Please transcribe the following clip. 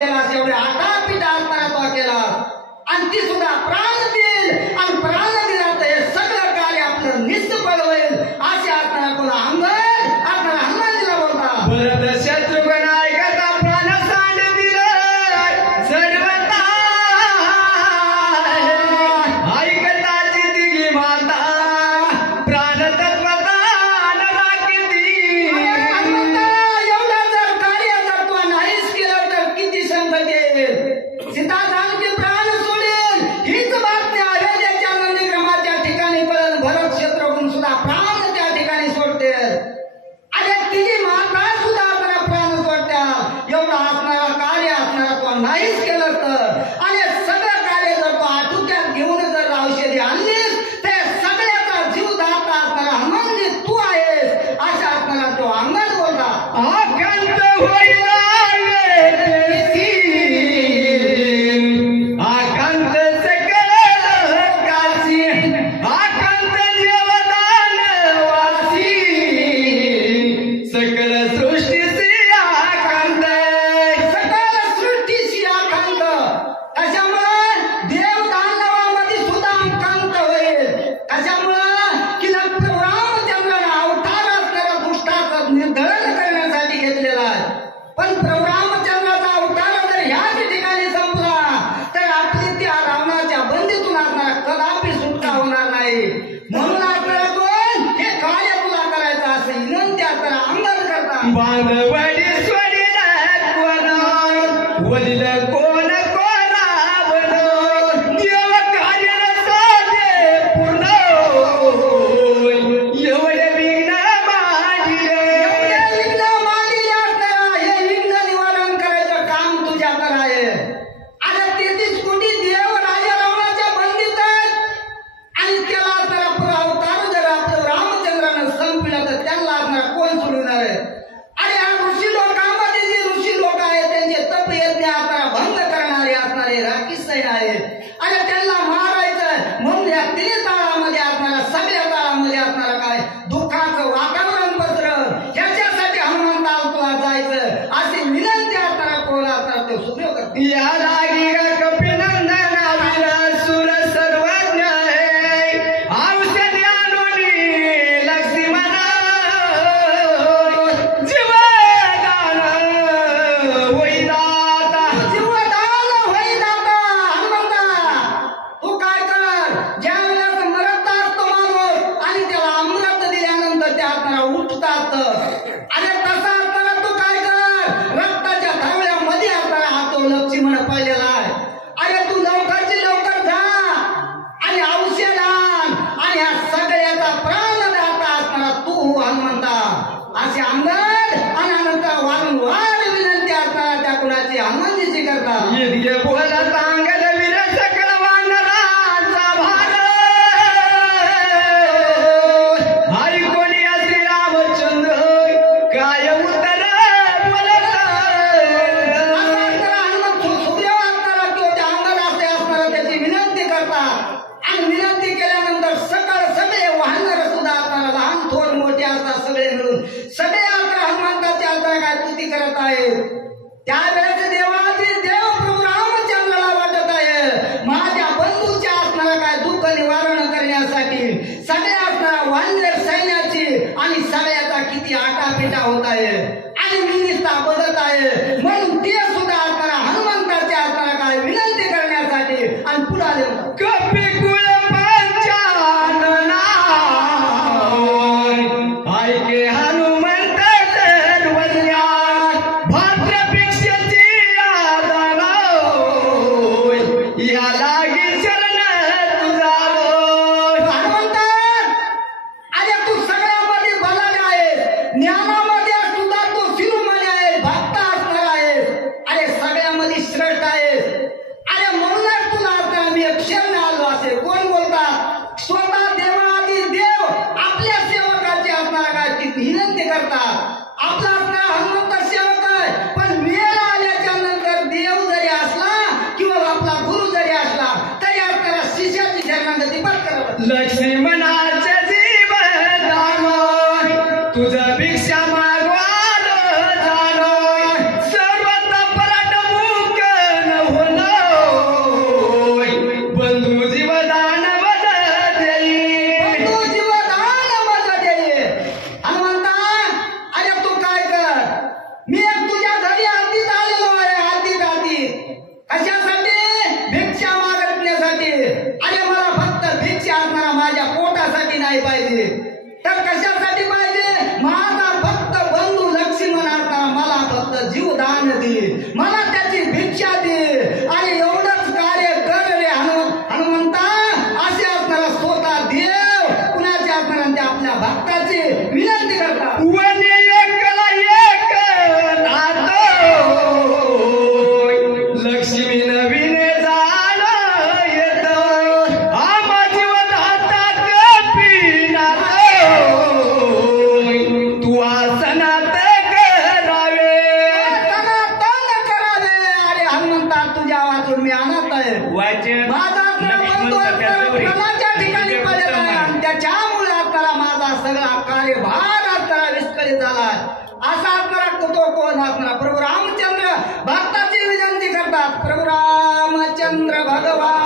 एवढे आटापीट असताना तो केला आणि ती सुद्धा प्राण देईल आणि प्राण दिला तर सगळं कार्य आपलं निष्फळ होईल असे असताना कोणा अंगद आपल्याला हनुमानजीला बोलता भरत शत्रुघ्न ऐकता प्राण सांड दिलं सर्वता ऐकता जिंदगी माता प्राण तत्वदान राखती एवढं जर कार्य जर तू नाहीच केलं तर किती संकट येईल सीता जानकी प्राण सोडेल हीच बातमी अयोध्येच्या नंदीग्रामाच्या ठिकाणी कळल भरत शत्रुघ्न सुद्धा प्राण त्या ठिकाणी सोडते अरे तिची माता सुद्धा आपला प्राण सोडत्या एवढा असणारा कार्य असणारा तो नाहीच केलं तर आणि सगळं कार्य जर तो आटोक्यात घेऊन जर औषधी आणलीस तर सगळ्याचा जीव दाता असणारा हनुमानजी तू आहेस अशा असणारा तो अंगद बोलता आकांत होईल आकांत सकल काशी आकांत जीवदान वासी सकल सृष्टीसी आकांत सकल सृष्टीशी आकांत त्याच्यामुळे देव दानवामध्ये सुद्धा आकांत होईल त्याच्यामुळे की रामचंद्राने अवतार असणारा दुष्टाचा निर्धारण करण्यासाठी घेतलेला आहे पण रामचंद्राचा अवतार जर ह्याच ठिकाणी संपला तर आपली त्या रावणाच्या बंदीतून असणारा कदापि सुटका होणार नाही म्हणून आपल्याला कोण हे कार्य तुला करायचं असं विनंती असताना अंगद करता बांधवडी सोडील कोण वडील कोण कोणावर देव कार्य साधे पूर्ण एवढे विघ्न मांडिले एवढे विघ्न मांडिले असताना हे विघ्न निवारण करायचं काम तुझ्याकडे आहे आता 33 कोटी देव राजा रावणाच्या बंदीत आहेत आणि त्याला असणारा अवतार जर आपलं रामचंद्रानं संपलं तर त्यांना असणारा कोण सोडणार आहे आणि हा ऋषी लोकांमध्ये जे ऋषी लोक आहेत त्यांचे तप यज्ञ असणारा भंग करणारे असणारे राखीस सैन्य आहे आणि त्यांना मारायचं म्हणून या तिन्ही ताळामध्ये असणारा सगळ्या ताळामध्ये असणारा काय दुःखाचं वातावरण पसरल याच्यासाठी हनुमंताला तुला जायचं अशी विनंती असणारा कोण असणारा तो सुखदेव करतो या लागी कपिनंदन वीर सुर सर्वज्ञ औषधी आणूनी लक्ष्मण जीवदान होईदाता जीवदान होईल आता हनुमंता तू काय कर ज्या वेळेस मरत असतो माणूस आणि त्याला अमृत दिल्यानंतर त्या असणारा उठतात अरे तसा असताना तू काय कर रक्ताच्या धावळ्यामध्ये असणारा हा तो लक्ष्मण पाहिलेला आहे अरे तू लवकरची लवकर जा आणि औषध आण आणि या सगळ्याचा प्राणदाता असणारा तू हनुमंता असे अंगद आणि नंतर वारंवार विनंती असणारा त्या कुणाची हनुमानजीची करता इतके बोलत अंगद वीर सकल वानरांचा भार ऐकून या श्रीरामचंद्र काय उत्तर बोलत सुखदेव असणारा किंवा त्या अंगद असे असणारा त्याची विनंती करतात आणि विनंती केल्यानंतर सगळे वाहनर सुद्धा असणारा लहान थोर मोठे असतात सगळे मिळून सगळे असणारा हनुमंताचे असणारा काय स्तुती करत आहेत त्यावेळेस देवाचे देव प्रभू रामचंद्राला वाटत आहे माझ्या बंधूच्या असणारा काय दुःख निवारण करण्यासाठी सगळ्या असणारा वानर सैन्याची आणि सगळ्याचा किती आटापिटा होत आहे आणि मी निस्ता बघत आहे म्हणून ते सुद्धा असणारा हनुमंताच्या असणारा काय विनंती करण्यासाठी आणि पुढे आले कपिकुळ पंचानना ऐके हनुमंत सर्वज्ञा भाद्रभिक्षेची आदाना या लागी शरण तुझावं हनुमंता अरे तू सगळ्यामध्ये बलाढ्य आहेस ज्ञानामध्ये सुद्धा तू शिरोमणी आहेस भक्त असणार आहेस अरे सगळ्यामध्ये श्रेष्ठ आहेस अरे म्हणूनच तुला आता मी क्षण आलो असे कोण बोलतात स्वतः देवादी देव आपल्या सेवकाची असणारा काय ती विनंती करतात आपला असणारा हनुमंत सेवक आहे पण वेळ आल्याच्या नंतर देव जरी असला किंवा आपला गुरु जरी असला तरी आपल्याला शिष्याची शरणागती पत्करावं लक्ष्मणाच्या जीवदान तुझं भिक्षा मागवाल झालो सर्व पराट मुक्त वाचन माझा लक्ष्मण तात्याचौरे फलाच्या ठिकाणी पडलेला आहे आणि त्याच्यामुळे आता माझा सगळा कार्यभार आता विस्कळीत झाला असा असणारा तो कोण असणारा प्रभू रामचंद्र भक्ताची विनंती करतात प्रभू रामचंद्र भगवान